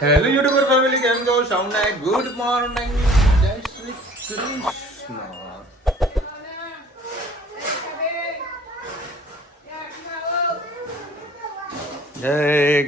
Hello YouTuber family, કેમ છો? Sound night, good morning, જય શ્રી કૃષ્ણ, જય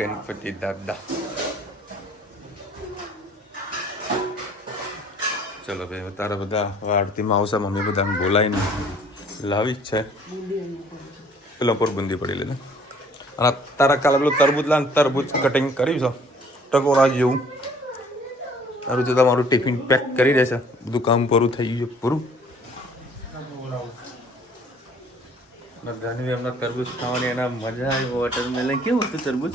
ગણપતિ દાદા. ચલો ભાઈ, તારા બધા આરતીમાં આવશે. મમ્મી બધાને બોલાવીને લાવી જ છે. પેલો પર બુંદી પડી લેને. અને તારા કાલે પેલું તરબૂચ લાન, તરબૂચ કટિંગ કર્યું છે ટકોરા જેવું. તારું જો તમારું ટિફિન પેક કરી દેશે. બધું કામ પૂરું થઈ ગયું છે, પૂરું. બધાને એમના તરબૂચ ખાવાની એના મજા આવી. વોટરમેલન કેવું હતું તરબૂચ?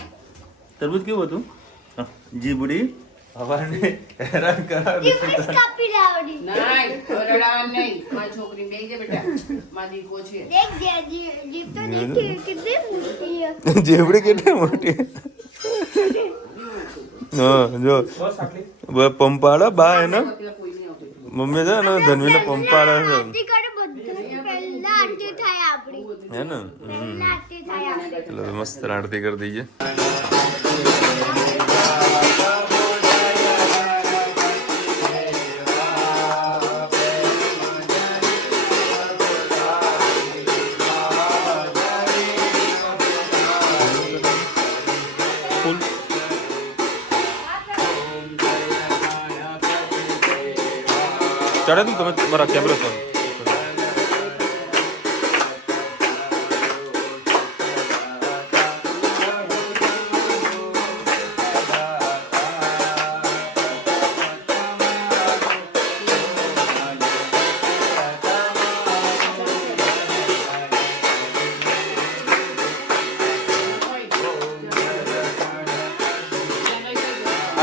તરબૂચ કેવું હતું? જીબડી હવાને હેરાન કરાવી. છોકરી બે છે બેટા, મારી દીકો છે. જીબડી કેટલી મોટી. હા જો પંપાડા બા એના મમ્મી છે ને ધનવીને પંપાડા છે હે ને. ચલો મસ્ત આરતી કરી દઈએ. ચડે ને તમે મારા કેમેરા પર.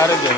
અરે જય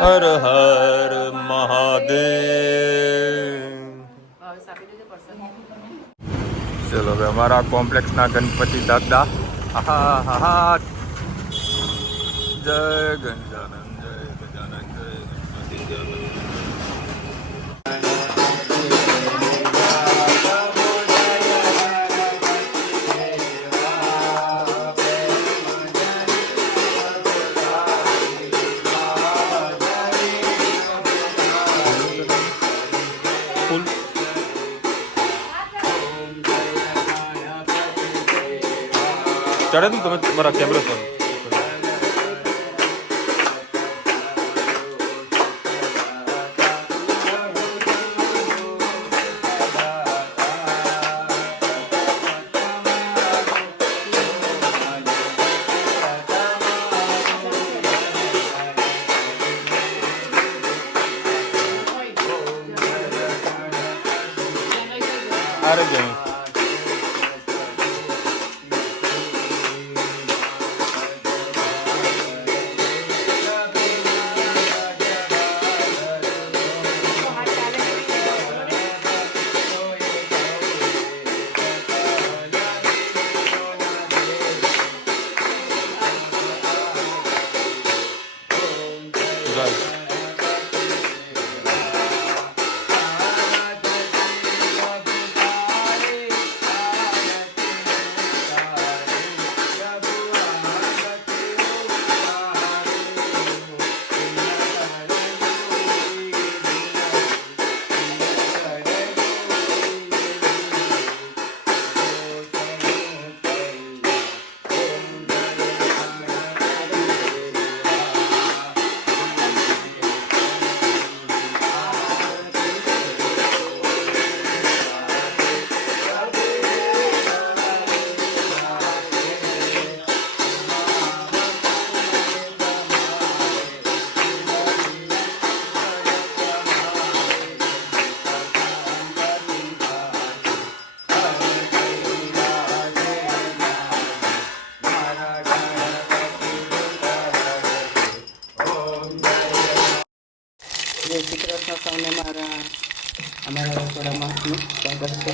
હર હર મહાદેવ. ચલો હવે અમારા કોમ્પ્લેક્સના ગણપતિ દાદા. હા હા હા, જય ગજાનંદ, જય ગજાનંદ, જય ગણપતિ, જય ચડે ને તમે મારા કેમેરા પર. આરે જઈ જય શ્રી કૃષ્ણ સૌને અમારા રસોડામાં સ્વાગત છે.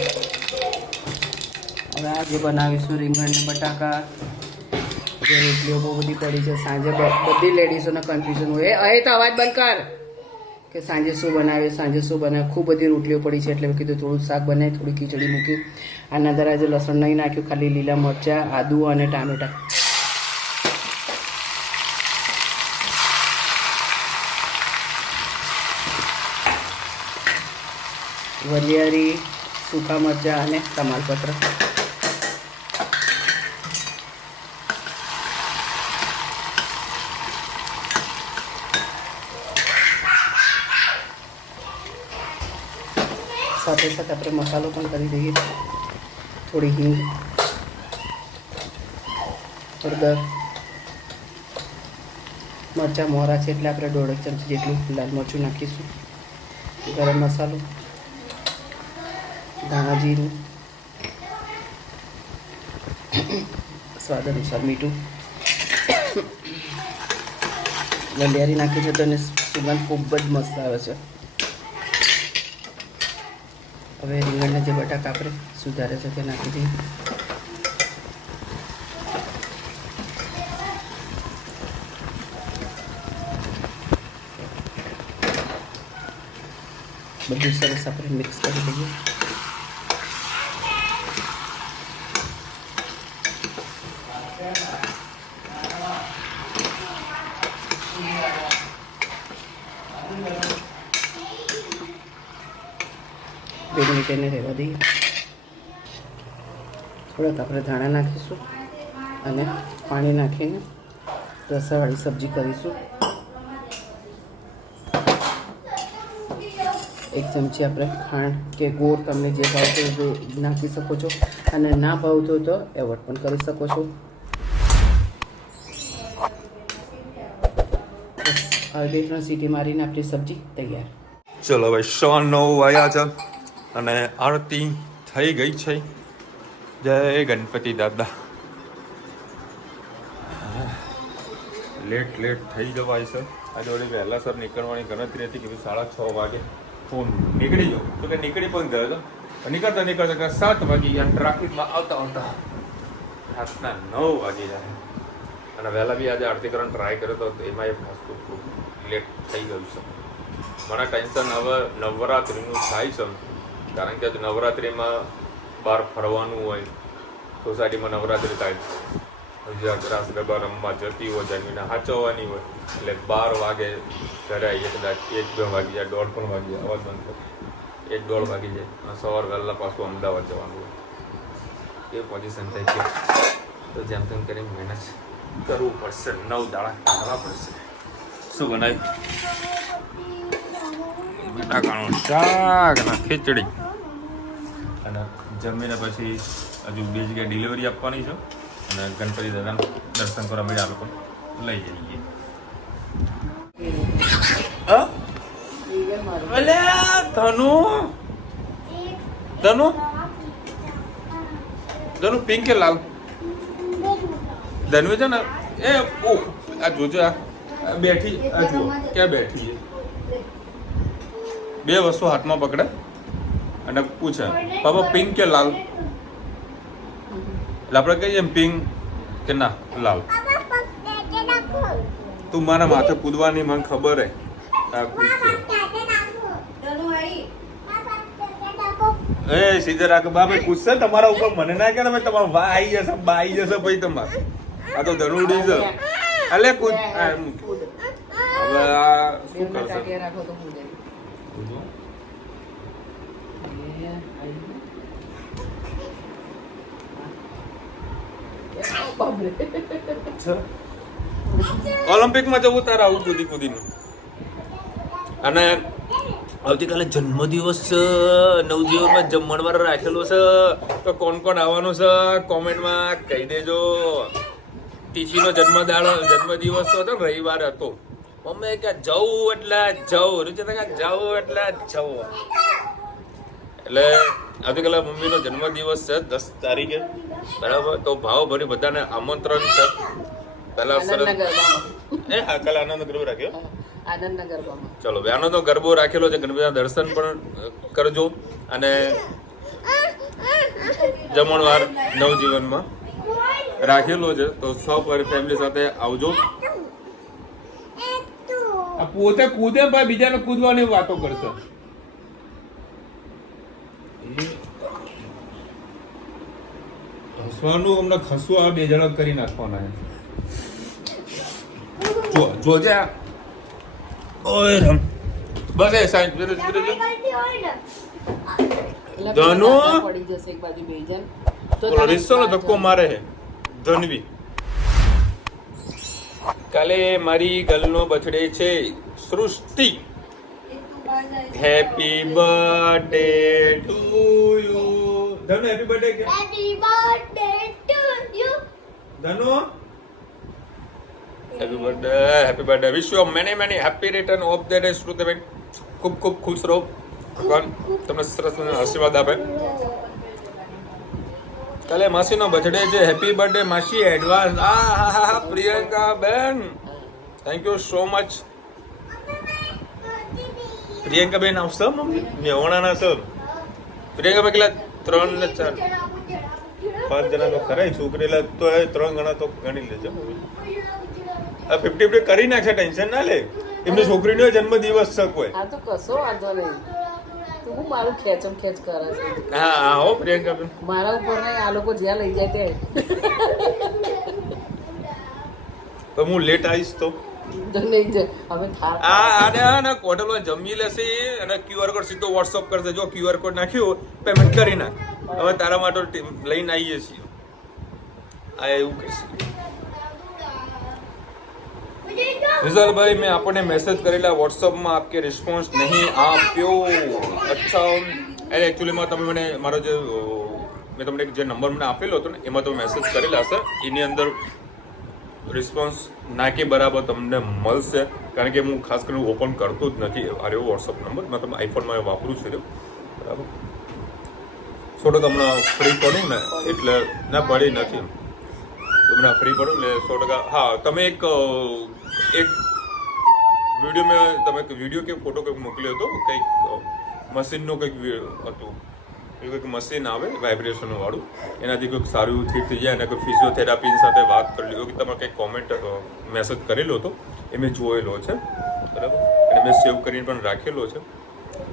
હવે આજે બનાવીશું રીંગણ ને બટાકા. જે રોટલીઓ બહુ બધી પડી છે. સાંજે બધી લેડીઝોને કન્ફ્યુઝન હોય એ તો અવાજ બંધ કર કે સાંજે શું બનાવે. ખૂબ બધી રોટલીઓ પડી છે એટલે મેં કીધું થોડું શાક બનાવી, થોડી ખીચડી મૂકી. આના અંદર આજે લસણ નહીં નાખ્યું, ખાલી લીલા મરચાં, આદુ અને ટામેટા. વલિયારી, સૂકા મરચાં અને તમાલપત્ર. સાથે સાથે આપણે મસાલો પણ કરી દઈએ. થોડી હિંગ, હળદર, મરચાં મોરા છે એટલે આપણે 1.5 ચમચી જેટલું લાલ મરચું નાખીશું. ગરમ મસાલો, ધાણા જીરું, સ્વાદ અનુસાર મીઠું. વલિયારી નાખી છે તો એની સુગંધ ખૂબ જ મસ્ત આવે છે. હવે રીંગણના જે બટાકા આપણે સુધારે છે તે નાખી દઈએ. બધું સરસ આપણે મિક્સ કરી દઈએ. બે મિનિટ એને રહેવા દઈએ. થોડાક આપણે ધાણા નાખીશું અને પાણી નાખીને રસાવાળી સબ્જી કરીશું. 1 ચમચી આપણે ખાંડ કે ગોળ તમને જે ભાવતો હોય તે નાખી શકો છો, અને ના ભાવતો હોય તો એવોર્ડ પણ કરી શકો છો. હવે 2-3 સીટી મારીને આપણી સબ્જી તૈયાર. ચલો ભાઈ 9:15 વાગ્યા છે અને આરતી થઈ ગઈ છે. જય ગણપતિ દાદા. લેટ થઈ જવાય છે. આજે વળી વહેલા સર નીકળવાની ગણતરી હતી કે 6:30 વાગે હું નીકળી જાઉં તો કે નીકળી પણ ગયો હતો. નીકળતા 7 વાગી અને ટ્રાફિકમાં આવતા રાતના 9 વાગી જાય. અને વહેલા બી આજે આરતી કરવાનો ટ્રાય કર્યો હતો તો એમાં એક ખાસ ખૂબ લેટ થઈ ગયું છે. મને ટેન્શન હવે નવરાત્રિનું થાય છે, કારણ કે નવરાત્રિમાં બહાર ફરવાનું હોય, સોસાયટીમાં નવરાત્રિ થાય, ગુજરાત રાસ ગરબા રમવા જતી હોય, જન્મીને સાચવવાની હોય, એટલે 12 વાગે ઘરે આવીએ કદાચ 1-2 વાગી જાય, 1:30 પણ વાગી જાય, અવાજ બંધ કરો, 1-1:30 વાગી જાય અને સવાર વહેલા પાછું અમદાવાદ જવાનું હોય. એ પોઝિશન થઈ ગઈ તો જેમ તેમ કરીને મહેનત કરવું પડશે. 9 દાડા કાઢવા પડશે. શું બનાવ્યું? બટાકાનું શાક અને ખીચડી. અને જમીને પછી હજુ 2 જગ્યાએ ડિલિવરી આપવાની છે અને ગણપતિ દાદાના દર્શન કરવા માટે આ લોકો લઈ જઈએ. ધનુ ધનુ પિંક કે લાલ ધનવી છે ને એ ઓહ આ જોજો આ બેઠી આ જુઓ ક્યાં બેઠી છે બે વસ્તુ હાથમાં પકડે અને પૂછે બાબા પિંક કે લાલ એટલે આપણે કહીએ પિંક કે ના લાલ તું મારા માથે કૂદવાની મને ખબર હે આ કૂદશે એ સીધે રાખ બાબા કૂદશે તમારા ઉપર મને ના કે તમે તમારો વા આવી જશે બા આવી જશે ભાઈ તમારે આ તો ધનુડી છે અલે કૂદ હવે આ શું કરશે રાખો તો કૂદે. બાપરે. ઓલિમ્પિકમાં જવું તારે આવું કૂદી કૂદીને અને આવતીકાલે જન્મદિવસ છે નવજીવનમાં જમણવાર રાખેલો છે તો કોણ કોણ આવવાનું છે કોમેન્ટમાં કહી દેજો ટીચીનો જન્મદિવસ તો હતો ને રવિવાર હતો મમ્મી કે જવું એટલે જવું રૂચિતા કે જવું એટલે જવું એટલે આવતીકાલે મમ્મીનો જન્મદિવસ છે 10 તારીખે બરાબર તો ભાવ ભરી બધાને આમંત્રણ છે પહેલા સરસ આનંદના ગરબામાં. એ હા કાલે આનંદ ગરબો રાખ્યો આનંદના ગરબામાં. ચલો આનંદનો ગરબો રાખેલો છે ગણપતિના દર્શન પણ કરજો અને જમણવાર નવજીવનમાં રાખેલો છે તો સૌ ફેમિલી સાથે આવજો આ પોતે કૂદે ભાઈ બીજાને કૂદવાની વાતો કરશે હસવાનું અમને ખસવું આ બે જણા કરી નાખવાના જોજે આ ઓય રમ બસ એ સાઈડ એટલે ધનુ! પડી જશે એક બાજુ બે જણ. તો ઓલો રિસ્સોનો ધક્કો મારે છે ધનવી કાલે મારી ગર્લનો બર્થડે છે Srishti happy birthday to you Dhanu happy birthday કે Happy birthday to you. Dhanu happy birthday wish you many many happy return of the day શ્રુતિબેન ખૂબ ખૂબ ખુશ રહો ભગવાન તમને સરસ મજાના આશીર્વાદ આપે કાલે માસીનો બર્થડે છે હેપી બર્થડે માસી એડવાન્સ આ પ્રિયંકા બેન thank you so much Priyanka બેન આવશે મમ્મી મેવણાના છે પ્રિયંકા બેન કેટલા 3 ને 4 5 જણા તો ખરા છોકરી તો 3 ગણા તો ગણી લેજો મમ્મી આ 50-50 કરી નાખે ટેન્શન ના લે એમની છોકરીનો જન્મદિવસ છે કોઈ આ તો કશો વાંધો નહીં. તું હું મારું ખેંચમ ખેંચ કરે છે. હા હા હો પ્રિયંકા બેન મારા ઉપર નહીં આ લોકો જ્યાં લઈ જાય ત્યાં તો હું લેટ આવીશ તો તો નહીં જાય. હવે થાર આને હોટલમાં જમી લેશે અને QR કોડ સીધો WhatsApp કરશે જો QR કોડ નાખ્યો પેમેન્ટ કરી નાખ હવે તારા માટે લઈને આવીએ છીએ આ એવું કરશે વિશાલભાઈ મેં આપણને મેસેજ કરેલા વોટ્સઅપમાં આપકે રિસ્પોન્સ નહીં આપ્યો અચ્છા એટલે એકચ્યુઅલીમાં તમે મને મારો જે મેં તમને જે નંબર મને આપેલો હતો ને એમાં તમે મેસેજ કરેલા હશે એની અંદર રિસ્પોન્સ ના કે બરાબર તમને મળશે કારણ કે હું ખાસ કરીને ઓપન કરતો જ નથી આ એવો વોટ્સઅપ નંબર મેં તમે આઈફોનમાં વાપરું છું બરાબર 100% હમણાં ફ્રી પડ્યું ને એટલે ના પડી નથી હમણાં ફ્રી પડ્યું એટલે 100% હા તમે એક વિડીયો મેં તમે વિડીયો કે ફોટો કંઈક મોકલ્યો હતો કંઈક મશીનનું કંઈક હતું એ કંઈક મશીન આવે વાઇબ્રેશન વાળું એનાથી કંઈક સારું ઠીક થઈ જાય અને કોઈ ફિઝિયોથેરાપી સાથે વાત કરી લીધો કે તમે કંઈક કોમેન્ટ મેસેજ કરેલો હતો એ મેં જોયેલો છે બરાબર અને મેં સેવ કરીને પણ રાખેલો છે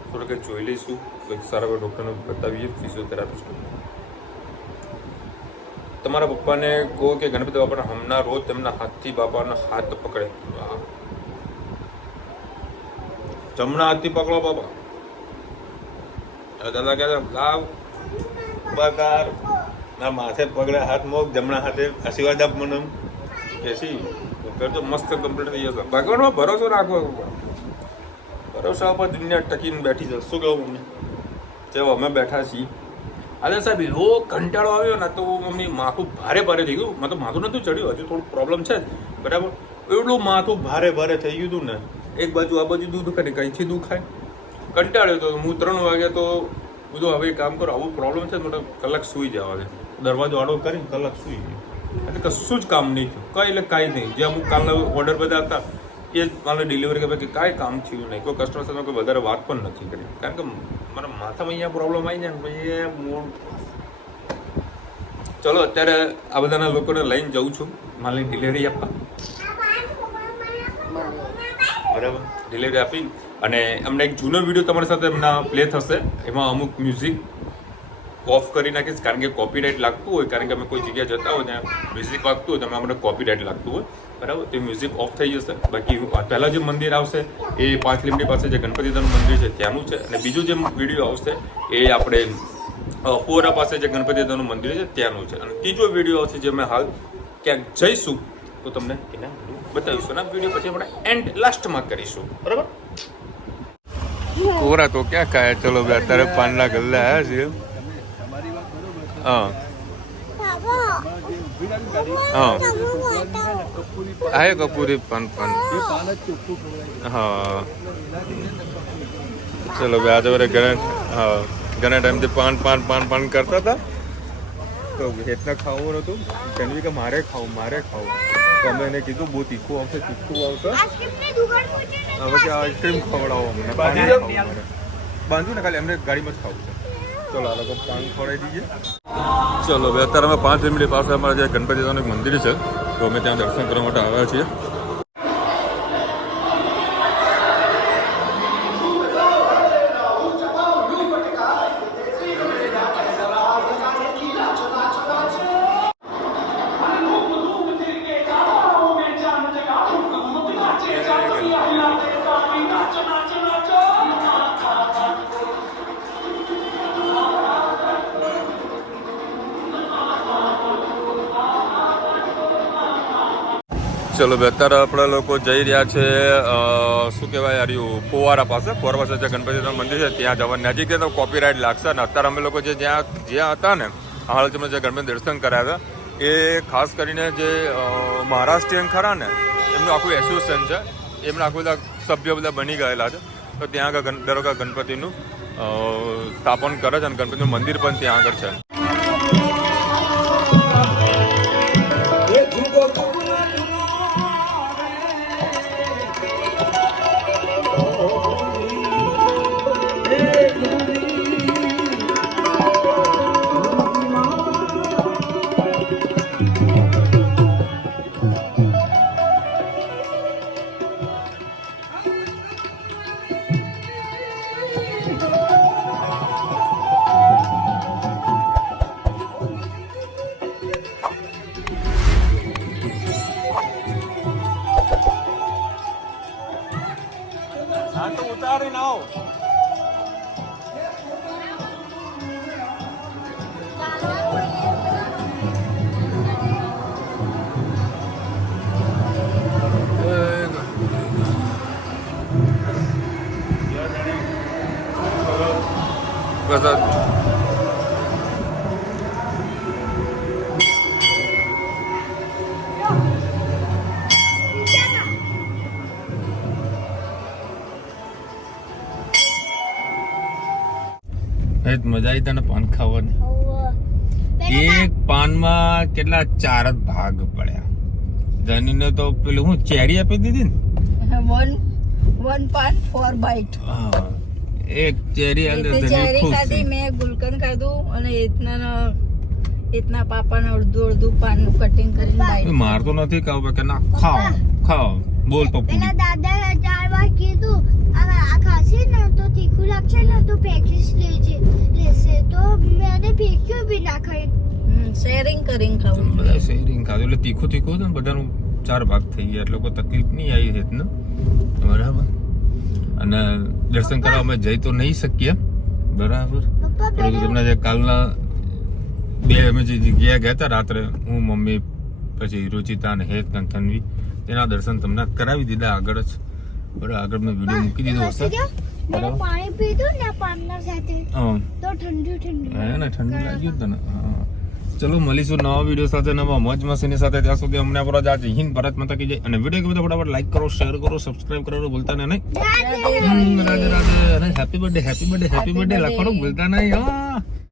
થોડું કંઈક જોઈ લઈશું કંઈક સારા ડૉક્ટરને બતાવીએ ફિઝિયોથેરાપિસ્ટ તમારા પપ્પાને કહો કે ગણપતિ બાપાના હમણાં રોજ તેમના હાથથી બાપાનો હાથ પકડે જમણા હાથથી પકડો બાપા દાદા કહેતા લાવ બકાર ના માથે પકડે હાથ મોક જમણા હાથે આશીર્વાદ આપ મને કેસી કરજો મસ્ત કમ્પ્લીટ થઈ જશે ભગવાનમાં ભરોસો રાખવો ભરોસા ઉપર દુનિયા ટકીને બેઠી જશે શું કહું મમ્મી ચાલો અમે બેઠા છીએ અરે સાહેબ એવો કંટાળો આવ્યો ને તો મમ્મી માથું ભારે ભારે થઈ ગયું તો માથું નહોતું ચડ્યું હજુ થોડું પ્રોબ્લેમ છે જ બરાબર એટલું માથું ભારે ભારે થઈ ગયું હતું ને એક બાજુ આ બાજુ દુખાય ને કંઈથી દુખાય કંટાળ્યો તો હું 3 વાગે તો બધું હવે કામ કરો આવું પ્રોબ્લેમ છે મને કલાક સૂઈ જવા દે દરવાજો આડો કરીને કલાક સુઈ ગયો. એટલે કશું જ કામ નહીં થયું, કઈ એટલે કાંઈ નહીં. જે અમુક કાલના ઓર્ડર બધા હતા એ જ મારે ડિલિવરી કે કાંઈ કામ થયું નહીં. કોઈ કસ્ટમર સાથે કોઈ વધારે વાત પણ નથી કરી, કારણ કે મારા માથામાં અહીંયા પ્રોબ્લેમ આવી જાય ને પછી મૂળ. ચલો અત્યારે આ બધાના લોકોને લઈને જઉં છું માલની ડિલિવરી આપવા. બરાબર, ડિલિવરી આપી અને અમને એક જૂનો વિડીયો તમારી સાથે એમના પ્લે થશે. એમાં અમુક મ્યુઝિક ઓફ કરી નાખીશ, કારણ કે કોપીરાઇટ લાગતું હોય. કારણ કે અમે કોઈ જગ્યાએ જતા હોય ત્યાં મ્યુઝિક વાગતું હોય તો અમને કોપીરાઇટ લાગતું હોય. બરાબર, તે મ્યુઝિક ઓફ થઈ જશે. બાકી પહેલાં જે મંદિર આવશે એ 5 લીમડી પાસે જે ગણપતિદાનું મંદિર છે ત્યાંનું છે. અને બીજું જે વિડીયો આવશે એ આપણે પોરા પાસે જે ગણપતિદાનું મંદિર છે ત્યાંનું છે. અને ત્રીજો વિડીયો આવશે જે અમે હાલ ક્યાંક જઈશું તો તમને એના બતાવીશું. અને વિડીયો પછી આપણે એન્ડ લાસ્ટમાં કરીશું. બરાબર, કોરા તો ક્યાં ખાયા. ચલો ભાઈ અત્યારે પાનના ગલ્લા આવ્યા છીએ. હા હા आहे कपूरी पान पान. हाँ चलो भाई आज हमारे घना टाइम से पान पान पान पान करता था तो इतना खाओ रहो तुम कन्वी का मारे खाओ तो मैंने कीधु बहुत तीखू आवશે હવે કે આઈસ્ક્રીમ ખવડાવો અમને. બાંધ્યું ને ખાલી અમને ગાડીમાં જ ખાવું છે. ચલો આ લોકો પાન ખવડાવી દીજીએ. ચલો ભાઈ અત્યારે અમે 5 લીમડી પાસે અમારા જે ગણપતિદાનું મંદિર છે તો અમે ત્યાં દર્શન કરવા માટે આવ્યા છીએ. ચલો ભાઈ અત્યારે આપણા લોકો જઈ રહ્યા છે શું કહેવાય યાર ફુવારા પાસે જે ગણપતિનું મંદિર છે ત્યાં જવાનું. નજીક તો કોપીરાઇટ લાગશે. ને અત્યારે અમે લોકો જે જ્યાં હતા ને હાલ જે ગણપતિ દર્શન કર્યા હતા એ ખાસ કરીને જે મહારાષ્ટ્રીયન ખરા ને એમનું આખું એસોસિએશન છે, એમના આખું બધા સભ્યો બધા બની ગયેલા છે. તો ત્યાં આગળ દર વખત ગણપતિનું સ્થાપન કરે છે અને ગણપતિનું મંદિર પણ ત્યાં આગળ છે. તો ઉતારીને આવો. મજા આવી તને પાન ખાવાની. એક પાનમાં કેટલા 4 જ ભાગ પડ્યા. જનીને તો પેલું હું ચેરી આપી દીધી ને one pan 4 bite. એક ચેરી ચેરી ખાધી, મેં ગુલકંદ ખાધું અને એતના પાપાને અડધું પાનનું કટિંગ કરીને બાઈટ. મારતો નથી કહું કે ના ખાઓ બોલ પપ્પુ. એના દાદા 4 વાર કીધું આ ખાશે ને તો તીખું લાગશે ને તો પેકેજ લેશે તો મેં ફેંક્યું બી ના ખાઈ. શેરિંગ કરીને ખાવું. બધા શેરિંગ ખાધું એટલે તીખું છે ને બધાનું 4 ભાગ થઈ ગયા એટલે કોઈ તકલીફ નહીં આવી છે ને. બરાબર. અને દર્શન કરવા અમે જઈ તો નહીં શકીએ બરાબર, પરંતુ તમને જે કાલના અમે જે જગ્યાએ ગયા હતા રાત્રે હું મમ્મી પછી રુચિતા અને હેત અને તન્વી તેના દર્શન તમને કરાવી દીધા આગળ જ. બરાબર, આગળ મેં વિડીયો મૂકી દીધો હશે. મેં પાણી પીધું ને પાનના સાથે તો ઠંડુ હે ને ઠંડુ લાગ્યું તને. ચલો મળીશું નવા વિડીયો સાથે નવા મોજ મસ્તીની સાથે. ત્યાં સુધી અમને આપણો જય હિન્દ, ભારત માતા કી જય. અને વિડીયો ગમે તો ફટાફટ લાઈક કરો, શેર કરો, સબસ્ક્રાઇબ કરવાનું ભૂલતા નહીં. રાધે રાધે અને હેપી બર્થડે લખવાનું ભૂલતા નહીં.